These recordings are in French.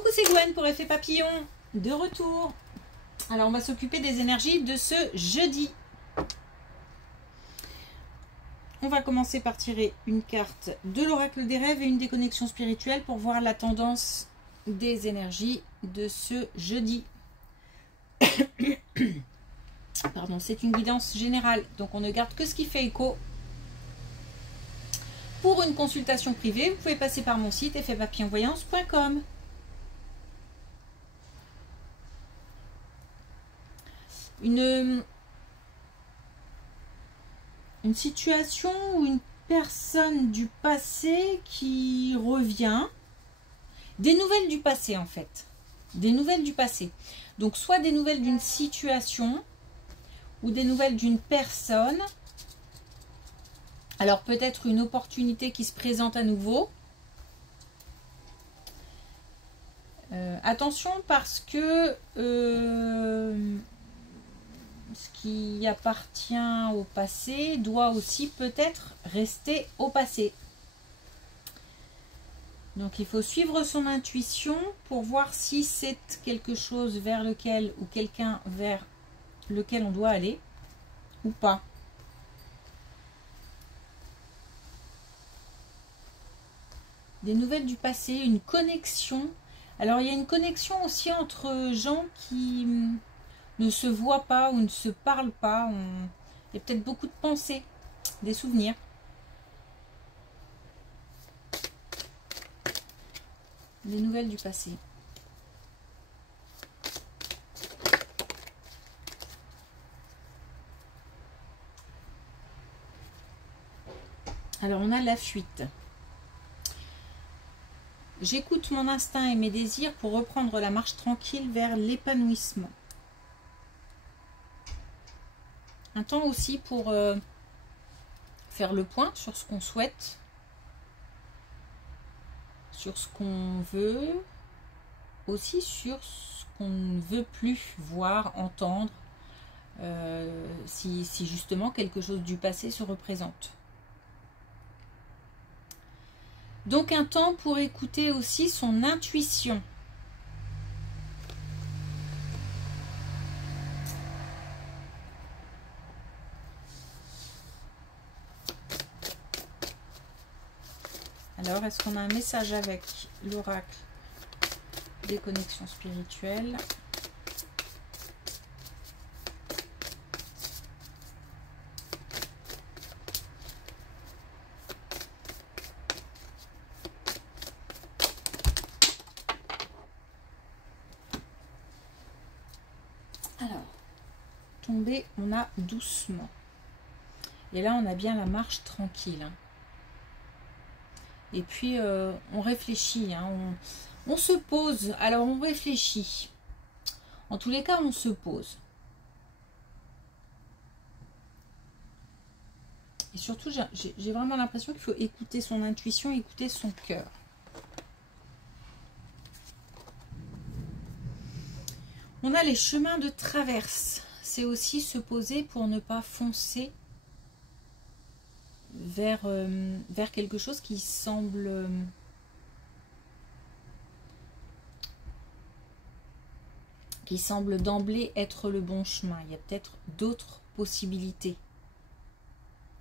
Coucou, c'est Gwen pour Effet Papillon, de retour. Alors, on va s'occuper des énergies de ce jeudi. On va commencer par tirer une carte de l'oracle des rêves et une des connexions spirituelles pour voir la tendance des énergies de ce jeudi. Pardon, c'est une guidance générale, donc on ne garde que ce qui fait écho. Pour une consultation privée, vous pouvez passer par mon site effetpapillonvoyance.com. Une situation ou une personne du passé qui revient. Des nouvelles du passé en fait. Des nouvelles du passé. Donc soit des nouvelles d'une situation ou des nouvelles d'une personne. Alors peut-être une opportunité qui se présente à nouveau. Attention parce que ce qui appartient au passé doit aussi peut-être rester au passé. Donc il faut suivre son intuition pour voir si c'est quelque chose vers lequel ou quelqu'un vers lequel on doit aller ou pas. Des nouvelles du passé, une connexion. Alors il y a une connexion aussi entre gens qui ne se voient pas ou ne se parlent pas. Il y a peut-être beaucoup de pensées, des souvenirs. Des nouvelles du passé. Alors on a la fuite. J'écoute mon instinct et mes désirs pour reprendre la marche tranquille vers l'épanouissement. Un temps aussi pour faire le point sur ce qu'on souhaite, sur ce qu'on veut, aussi sur ce qu'on ne veut plus voir, entendre, si justement quelque chose du passé se représente. Donc un temps pour écouter aussi son intuition. Alors, est-ce qu'on a un message avec l'oracle des connexions spirituelles? Alors, tombé, on a doucement. Et là, on a bien la marche tranquille. Et puis, on réfléchit, hein, on se pose. Alors, on réfléchit. En tous les cas, on se pose. Et surtout, j'ai vraiment l'impression qu'il faut écouter son intuition, écouter son cœur. On a les chemins de traverse. C'est aussi se poser pour ne pas foncer vers quelque chose qui semble d'emblée être le bon chemin. Il y a peut-être d'autres possibilités,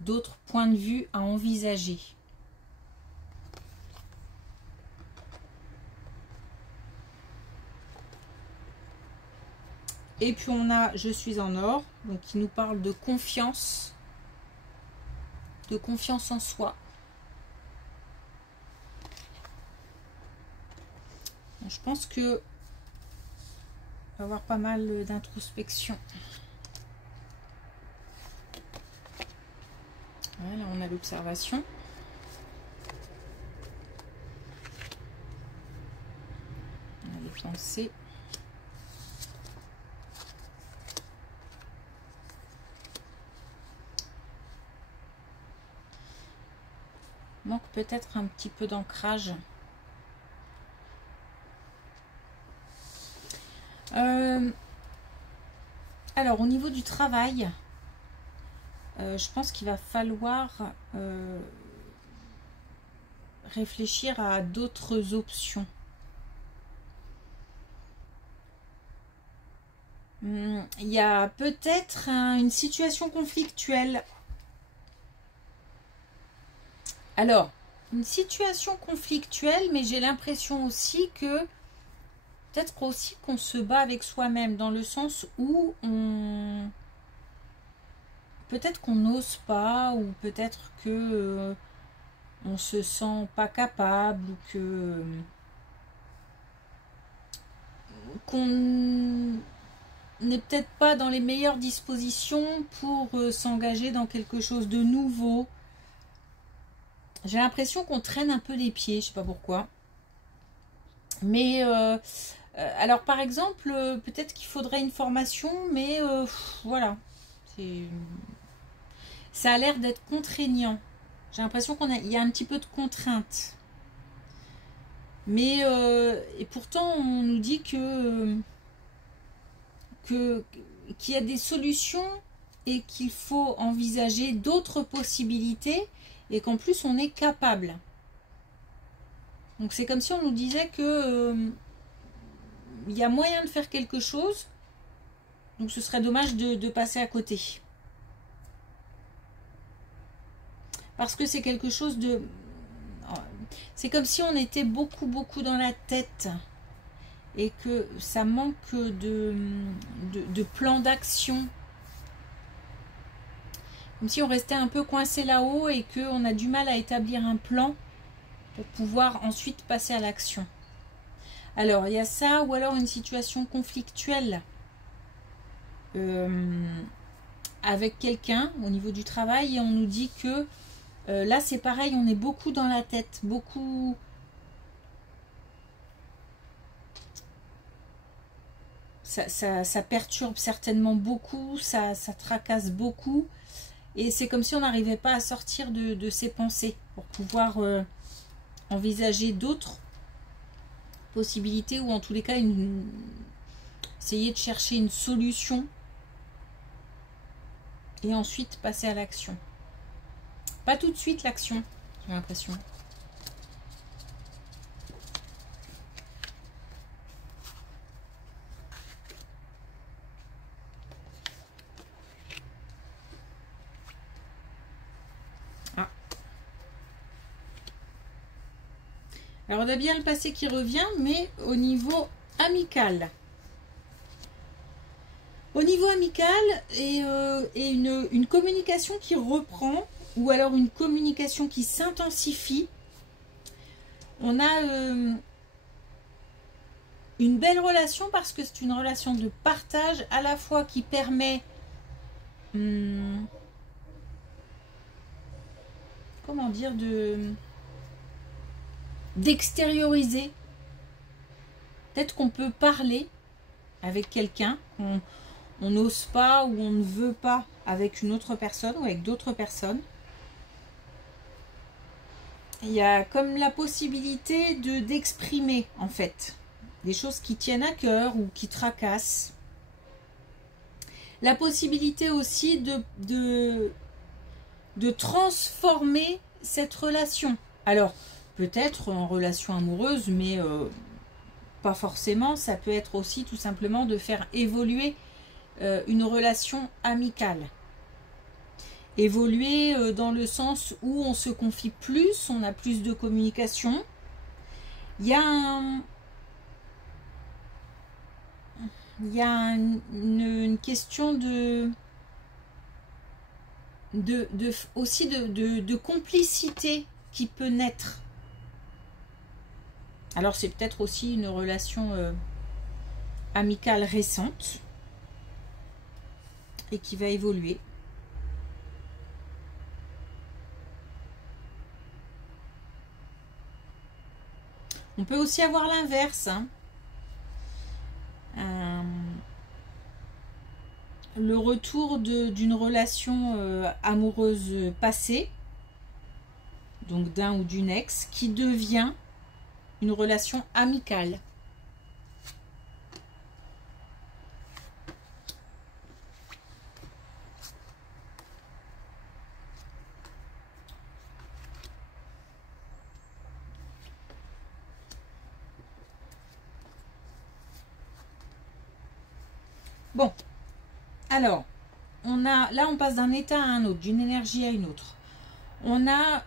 d'autres points de vue à envisager. Et puis on a je suis en or, donc qui nous parle de confiance en soi. Je pense que on va avoir pas mal d'introspection. Voilà, on a l'observation. On a les pensées. Manque peut-être un petit peu d'ancrage. Alors au niveau du travail, je pense qu'il va falloir réfléchir à d'autres options. Il y a peut-être une situation conflictuelle. Alors, une situation conflictuelle, mais j'ai l'impression aussi que peut-être aussi qu'on se bat avec soi-même, dans le sens où peut-être qu'on n'ose pas, ou peut-être que on se sent pas capable, ou que qu'on n'est peut-être pas dans les meilleures dispositions pour s'engager dans quelque chose de nouveau. J'ai l'impression qu'on traîne un peu les pieds, je sais pas pourquoi. Mais alors par exemple, peut-être qu'il faudrait une formation, mais voilà. Ça a l'air d'être contraignant. J'ai l'impression qu'il y a un petit peu de contrainte. Mais et pourtant on nous dit qu'il y a des solutions et qu'il faut envisager d'autres possibilités et qu'en plus on est capable. Donc c'est comme si on nous disait que il y a moyen de faire quelque chose, donc ce serait dommage de passer à côté. Parce que c'est quelque chose de... C'est comme si on était beaucoup dans la tête et que ça manque de plan d'action. Comme si on restait un peu coincé là-haut et qu'on a du mal à établir un plan pour pouvoir ensuite passer à l'action. Alors, il y a ça, ou alors une situation conflictuelle avec quelqu'un au niveau du travail, et on nous dit que là, c'est pareil, on est beaucoup dans la tête, beaucoup... Ça perturbe certainement beaucoup, ça tracasse beaucoup, et c'est comme si on n'arrivait pas à sortir de ses pensées pour pouvoir envisager d'autres possibilités, ou en tous les cas essayer de chercher une solution et ensuite passer à l'action. Pas tout de suite l'action, j'ai l'impression. Alors on a bien le passé qui revient, mais au niveau amical. Au niveau amical, et une communication qui reprend, ou alors une communication qui s'intensifie. On a une belle relation parce que c'est une relation de partage à la fois qui permet... comment dire, d'extérioriser. Peut-être qu'on peut parler avec quelqu'un, on n'ose pas ou on ne veut pas avec une autre personne ou avec d'autres personnes. Il y a comme la possibilité d'exprimer en fait des choses qui tiennent à cœur ou qui tracassent. La possibilité aussi de transformer cette relation. Alors, peut-être en relation amoureuse, mais pas forcément. Ça peut être aussi tout simplement de faire évoluer une relation amicale. Évoluer dans le sens où on se confie plus, on a plus de communication. Il y a une question aussi de complicité qui peut naître. Alors c'est peut-être aussi une relation amicale récente et qui va évoluer. On peut aussi avoir l'inverse, hein. Le retour d'une relation amoureuse passée, donc d'un ou d'une ex, qui devient une relation amicale. Bon, alors, là on passe d'un état à un autre, d'une énergie à une autre. On a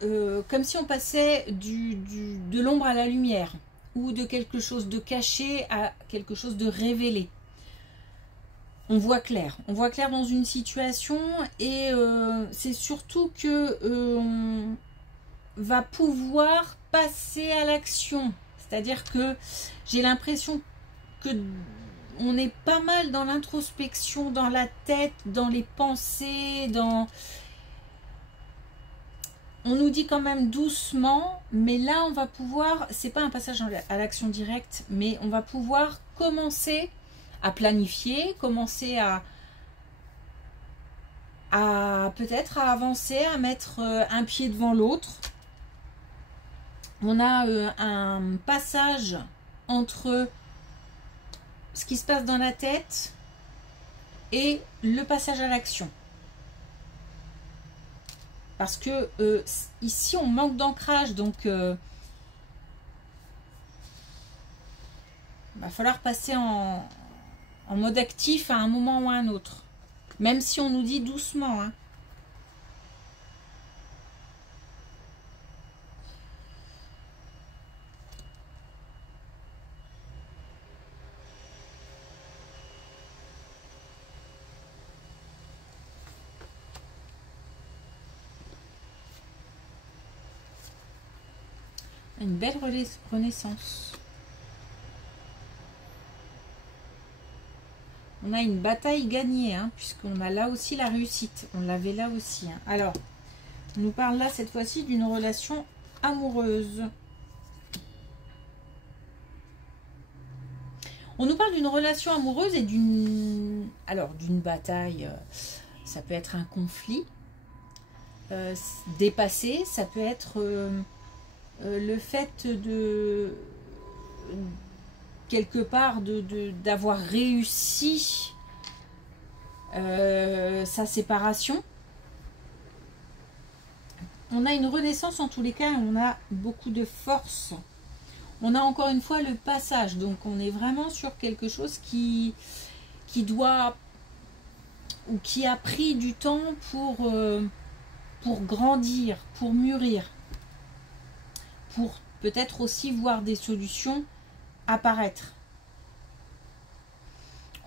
comme si on passait de l'ombre à la lumière, ou de quelque chose de caché à quelque chose de révélé. On voit clair dans une situation, et c'est surtout que on va pouvoir passer à l'action. C'est-à-dire que j'ai l'impression que on est pas mal dans l'introspection, dans la tête, dans les pensées, on nous dit quand même doucement, mais là on va pouvoir, c'est pas un passage à l'action directe, mais on va pouvoir commencer à planifier, commencer à peut-être à avancer, à mettre un pied devant l'autre. On a un passage entre ce qui se passe dans la tête et le passage à l'action. Parce que ici on manque d'ancrage, donc va falloir passer en mode actif à un moment ou à un autre. Même si on nous dit doucement, hein. Une belle renaissance. On a une bataille gagnée, hein, puisqu'on a là aussi la réussite. On l'avait là aussi. Hein. Alors, on nous parle là cette fois-ci d'une relation amoureuse. On nous parle d'une relation amoureuse et d'une bataille. Ça peut être un conflit dépassé. Ça peut être le fait de quelque part d'avoir réussi sa séparation. On a une renaissance en tous les cas, on a beaucoup de force. On a encore une fois le passage, donc on est vraiment sur quelque chose qui doit ou qui a pris du temps pour grandir, pour mûrir, pour peut-être aussi voir des solutions apparaître.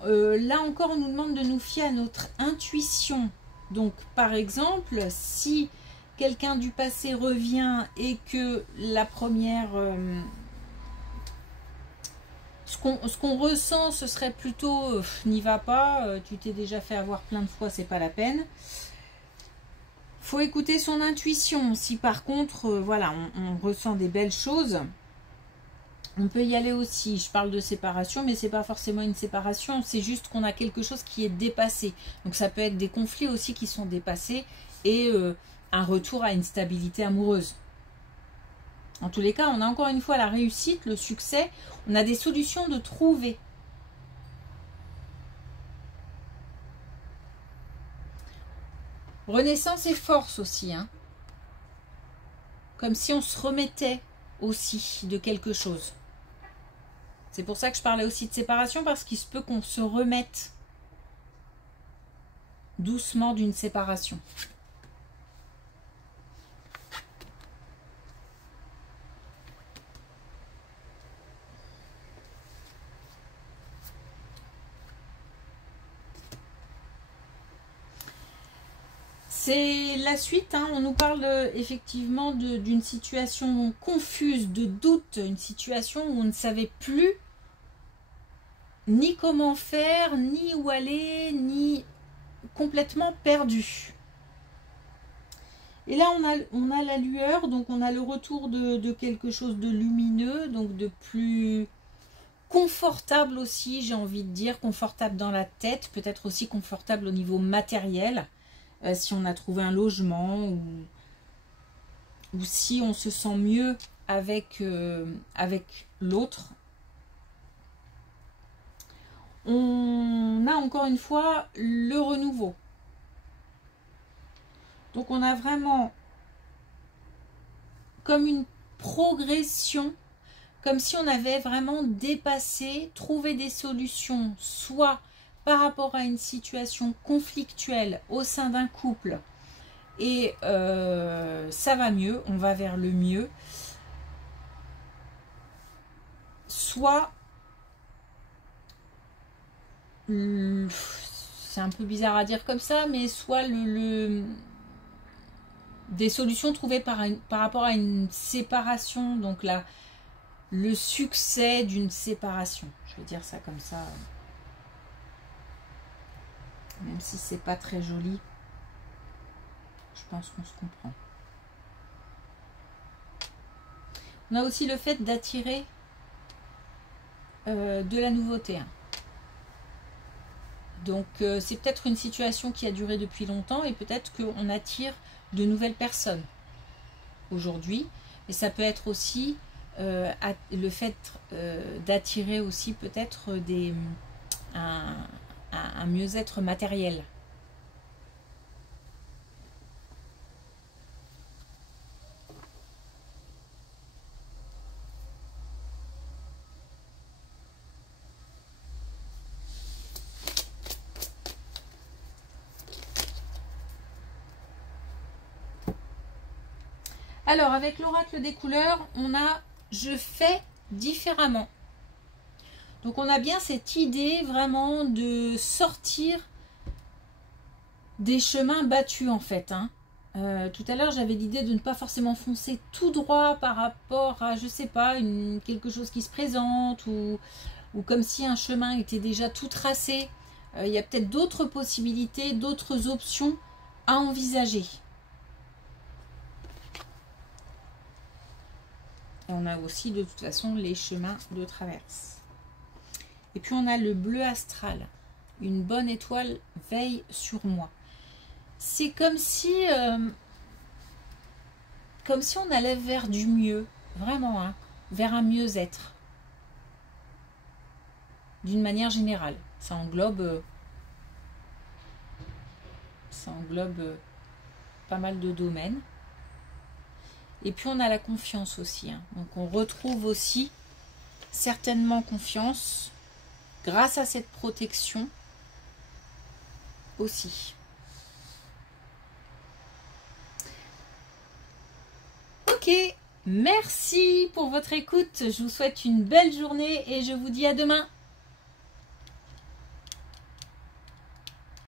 Là encore, on nous demande de nous fier à notre intuition. Donc, par exemple, si quelqu'un du passé revient et que la première... ce qu'on ressent, ce serait plutôt n'y va pas, tu t'es déjà fait avoir plein de fois, c'est pas la peine. Faut écouter son intuition. Si par contre, voilà, on ressent des belles choses, on peut y aller aussi. Je parle de séparation, mais c'est pas forcément une séparation, c'est juste qu'on a quelque chose qui est dépassé. Donc ça peut être des conflits aussi qui sont dépassés et un retour à une stabilité amoureuse. En tous les cas, on a encore une fois la réussite, le succès, on a des solutions de trouver. Renaissance et force aussi, hein. Comme si on se remettait aussi de quelque chose. C'est pour ça que je parlais aussi de séparation, parce qu'il se peut qu'on se remette doucement d'une séparation. C'est la suite, hein. On nous parle effectivement d'une situation confuse, de doute, une situation où on ne savait plus ni comment faire, ni où aller, ni complètement perdu. Et là, on a la lueur, donc on a le retour de quelque chose de lumineux, donc de plus confortable aussi, j'ai envie de dire, confortable dans la tête, peut-être aussi confortable au niveau matériel. Si on a trouvé un logement ou si on se sent mieux avec l'autre. On a encore une fois le renouveau. Donc on a vraiment comme une progression, comme si on avait vraiment dépassé, trouvé des solutions, soit par rapport à une situation conflictuelle au sein d'un couple et ça va mieux, on va vers le mieux, soit c'est un peu bizarre à dire comme ça, mais soit des solutions trouvées par rapport à une séparation, donc là, le succès d'une séparation, je vais dire ça comme ça, même si c'est pas très joli, je pense qu'on se comprend. On a aussi le fait d'attirer de la nouveauté. Donc c'est peut-être une situation qui a duré depuis longtemps et peut-être qu'on attire de nouvelles personnes aujourd'hui. Et ça peut être aussi le fait d'attirer aussi peut-être un mieux-être matériel. Alors, avec l'oracle des couleurs, on a « je fais différemment ». Donc, on a bien cette idée vraiment de sortir des chemins battus, en fait. Tout à l'heure, j'avais l'idée de ne pas forcément foncer tout droit par rapport à, je sais pas, quelque chose qui se présente ou comme si un chemin était déjà tout tracé. Il y a peut-être d'autres possibilités, d'autres options à envisager. Et on a aussi de toute façon les chemins de traverse. Et puis on a le bleu astral. Une bonne étoile veille sur moi. C'est comme si on allait vers du mieux. Vraiment, vers un mieux-être. D'une manière générale. Ça englobe pas mal de domaines. Et puis on a la confiance aussi. Donc on retrouve aussi certainement confiance grâce à cette protection aussi. Ok, merci pour votre écoute. Je vous souhaite une belle journée et je vous dis à demain.